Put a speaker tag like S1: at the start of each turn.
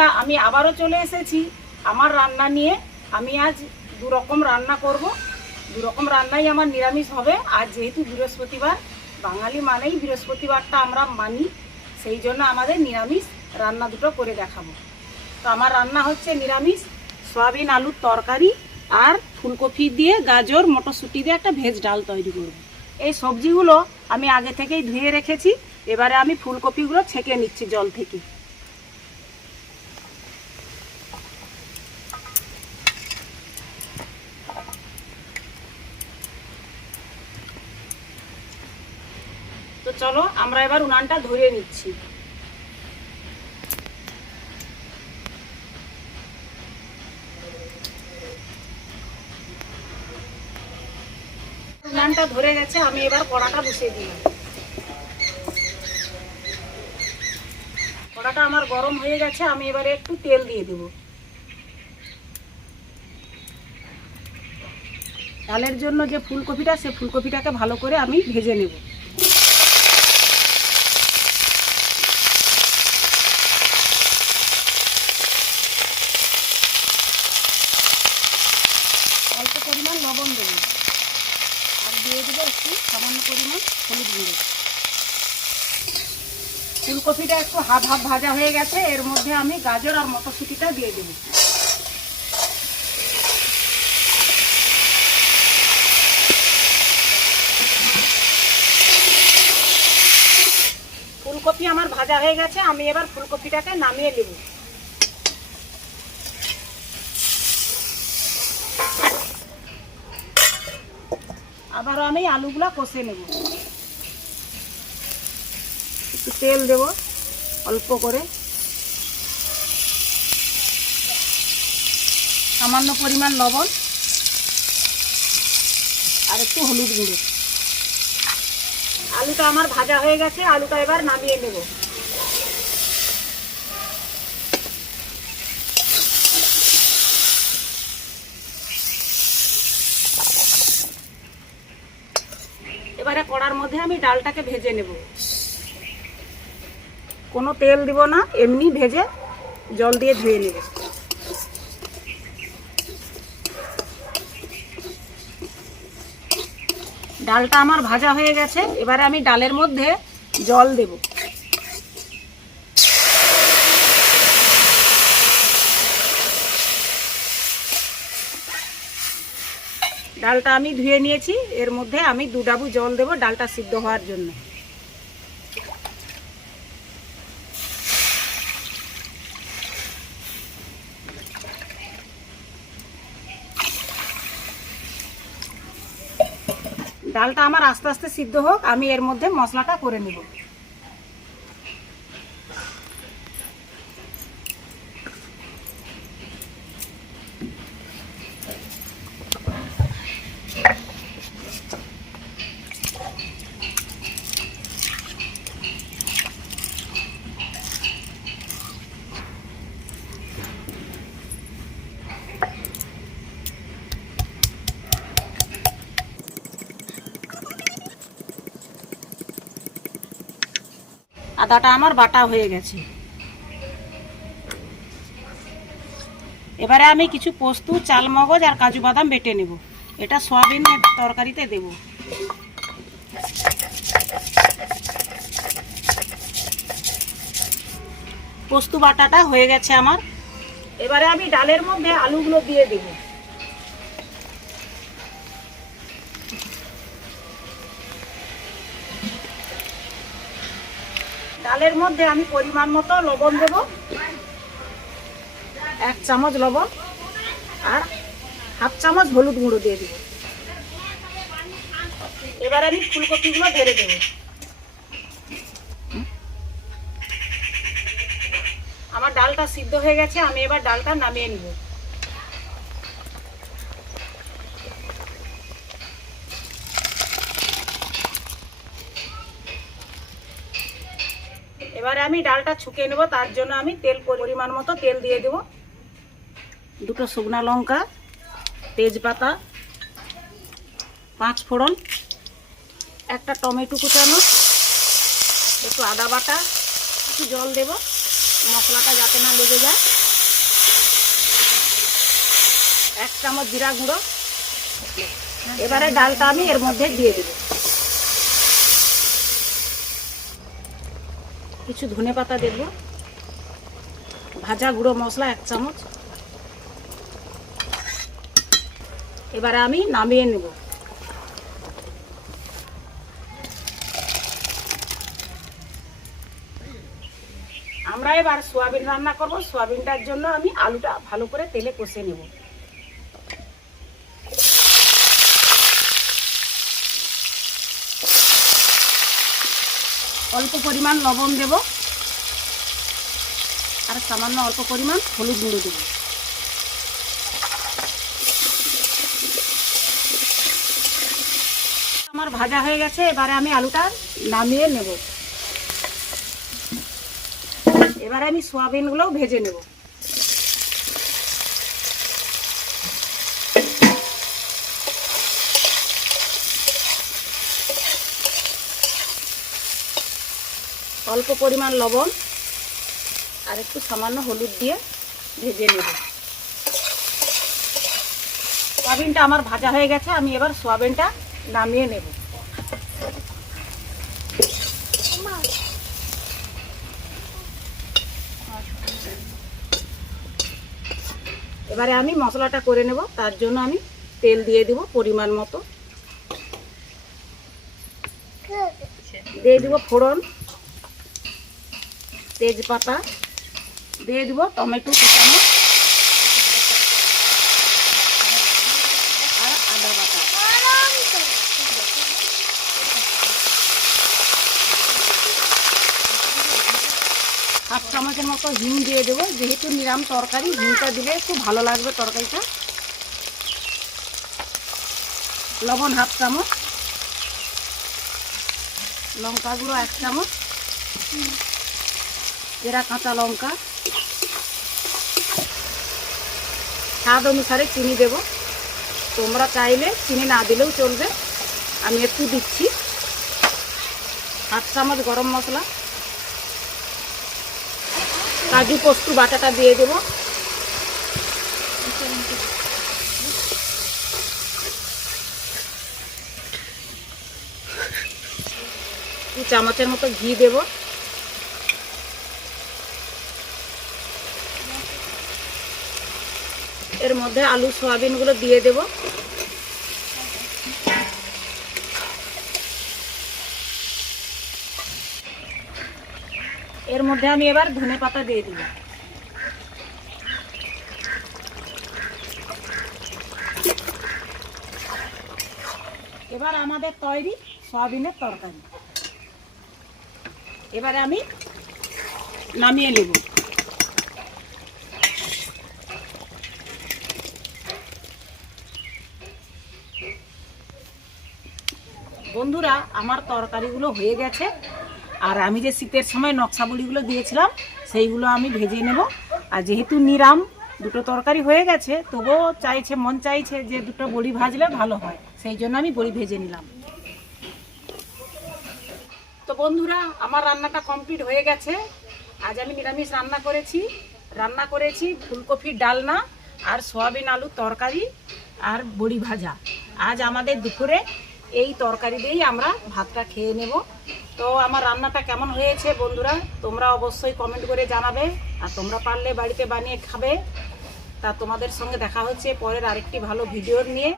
S1: বন্ধুরা, আমি আবারও চলে এসেছি আমার রান্না নিয়ে। আমি আজ দু রকম রান্না করব। দু রকম রান্নাই আমার নিরামিষ হবে। আর যেহেতু বৃহস্পতিবার, বাঙালি মানেই বৃহস্পতিবারটা আমরা মানি, সেই জন্য আমাদের নিরামিষ রান্না দুটো করে দেখাবো। তো আমার রান্না হচ্ছে নিরামিষ, সয়াবিন আলুর তরকারি আর ফুলকপি দিয়ে গাজর, মটরশুঁটি দিয়ে একটা ভেজ ডাল তৈরি করব। এই সবজিগুলো আমি আগে থেকেই ধুয়ে রেখেছি। এবারে আমি ফুলকপিগুলো ছেঁকে নিচ্ছি জল থেকে। চলো, আমরা এবার উনানটা ধরিয়ে নিচ্ছি। উনানটা ধরে গেছে, আমি এবার কড়াটা বসিয়ে দিলাম। কড়াটা আমার গরম হয়ে গেছে, আমি এবারে একটু তেল দিয়ে দেব। ডালের জন্য যে ফুলকপিটা, সে ফুলকপিটাকে ভালো করে আমি ভেজে নেব অল্প পরিমাণ লবণ দেবো আর দিয়ে দেবো একটু সামান্য পরিমাণ হলুদ গুঁড়ো ফুলকপিটা একটু হাফ হাফ ভাজা হয়ে গেছে, এর মধ্যে আমি গাজর আর মটরশুঁটিটা দিয়ে দেবো। ফুলকপি আমার ভাজা হয়ে গেছে, আমি এবার ফুলকপিটাকে নামিয়ে নেব। আবারও আমি আলুগুলা কষে নেব। একটু তেল দেব, অল্প করে। সামান্য পরিমাণ লবণ আর একটু হলুদ গুঁড়ো। আলুটা আমার ভাজা হয়ে গেছে, আলুটা এবার নামিয়ে নেব। এবারে কড়ার মধ্যে আমি ডালটাকে ভেজে নেব। কোনো তেল দিব না, এমনি ভেজে জল দিয়ে ধুয়ে নেব। ডালটা আমার ভাজা হয়ে গেছে, এবারে আমি ডালের মধ্যে জল দেব। ডালটা আমি ধুয়ে নিয়েছি, এর মধ্যে আমি দু ডাবু জল দেব, ডালটা সিদ্ধ হওয়ার জন্য। ডালটা আমার আস্তে আস্তে সিদ্ধ হোক আমি এর মধ্যে মশলাটা করে নেব। আদাটা আমার বাটা হয়ে গেছে। এবারে আমি কিছু পোস্ত, চাল মগজ আর কাজু বাদাম বেটে নেব। এটা সয়াবিনের তরকারিতে দেব। পোস্ত বাটাটা হয়ে গেছে আমার। এবারে আমি ডালের মধ্যে আলুগুলো দিয়ে দেব। ডালের মধ্যে আমি পরিমাণ মতো লবণ দেব। এক চামচ লবণ আর হাফ চামচ হলুদ গুঁড়ো দিয়ে দেব। এবার আমি ফুলকপিগুলো ঢেলে দেবো। আমার ডালটা সিদ্ধ হয়ে গেছে, আমি এবার ডালটা নামিয়ে নিব। এবারে আমি ডালটা ছুকে নেব, তার জন্য আমি তেল পরিমাণ মতো তেল দিয়ে দেব। দুটো শুকনা লঙ্কা, তেজপাতা, পাঁচ ফোড়ন, একটা টমেটো কুচানো, একটু আদা বাটা, একটু জল দেব, মশলাটা যাতে না লেগে যায়। এক চামচ জিরা গুঁড়ো। এবারে ডালটা আমি এর মধ্যে দিয়ে দেব। কিছু ধনে পাতা দেব ভাজা গুঁড়ো মশলা এক চামচ। এবারে আমি নামিয়ে নেব। আমরা এবার সোয়াবিন রান্না করব। সোয়াবিনটার জন্য আমি আলুটা ভালো করে তেলে কষে নেব। অল্প পরিমাণ লবণ দেব। আর সামান্য অল্প পরিমাণ হলুদ গুঁড়ো দেব। আমার ভাজা হয়ে গেছে, এবারে আমি আলুটা নামিয়ে নেব। এবারে আমি সোয়াবিনগুলোও ভেজে নেব। অল্প পরিমাণ লবণ আর একটু সামান্য হলুদ দিয়ে ভেজে নেব। সোয়াবিনটা আমার ভাজা হয়ে গেছে, আমি এবার সোয়াবিনটা নামিয়ে নেব। এবারে আমি মশলাটা করে নেব, তার জন্য আমি তেল দিয়ে দিব পরিমাণ মতো। দিয়ে দিব ফোড়ন। তেজপাতা দিয়ে দিব, টমেটো কুচানো আর আদা বাটা। হাফ চামচের মতো হিং দিয়ে দেবো, যেহেতু নিরাম তরকারি, হিংটা দিলে একটু ভালো লাগবে তরকারিটা। লবণ হাফ চামচ লঙ্কা গুঁড়ো এক চামচ। এরা কাঁচা লঙ্কা। স্বাদ অনুসারে চিনি দেব। তোমরা চাইলে চিনি না দিলেও চলবে। আমি একটু দিচ্ছি। হাফ চামচ গরম মশলা। কাজু পোস্ত বাটাটা দিয়ে দেব। চামচের মতো ঘি দেব। এর মধ্যে আলু সয়াবিনগুলো দিয়ে দেব। এর মধ্যে আমি এবার ধনে পাতা দিয়ে দিব। এবার আমাদের তৈরি সয়াবিনের তরকারি। এবারে আমি নামিয়ে নেব। বন্ধুরা, আমার তরকারিগুলো হয়ে গেছে। আর আমি যে শীতের সময় নকশাবলিগুলো দিয়েছিলাম, সেইগুলো আমি ভেজে নেব। আর যেহেতু নিরাম, দুটো তরকারি হয়ে গেছে, তবুও চাইছে, মন চাইছে যে দুটো বড়ি ভাজলে ভালো হয়। সেই জন্য আমি বড়ি ভেজে নিলাম। তো বন্ধুরা, আমার রান্নাটা কমপ্লিট হয়ে গেছে। আজ আমি নিরামিষ রান্না করেছি। রান্না করেছি ফুলকপির ডালনা আর সয়াবিন আলু তরকারি আর বড়ি ভাজা। আজ আমাদের দুপুরে এই তরকারি দিয়েই আমরা ভাতটা খেয়ে নেব। তো আমার রান্নাটা কেমন হয়েছে বন্ধুরা, তোমরা অবশ্যই কমেন্ট করে জানাবে। আর তোমরা পারলে বাড়িতে বানিয়ে খাবে। তা তোমাদের সঙ্গে দেখা হচ্ছে পরের আরেকটি ভালো ভিডিও নিয়ে।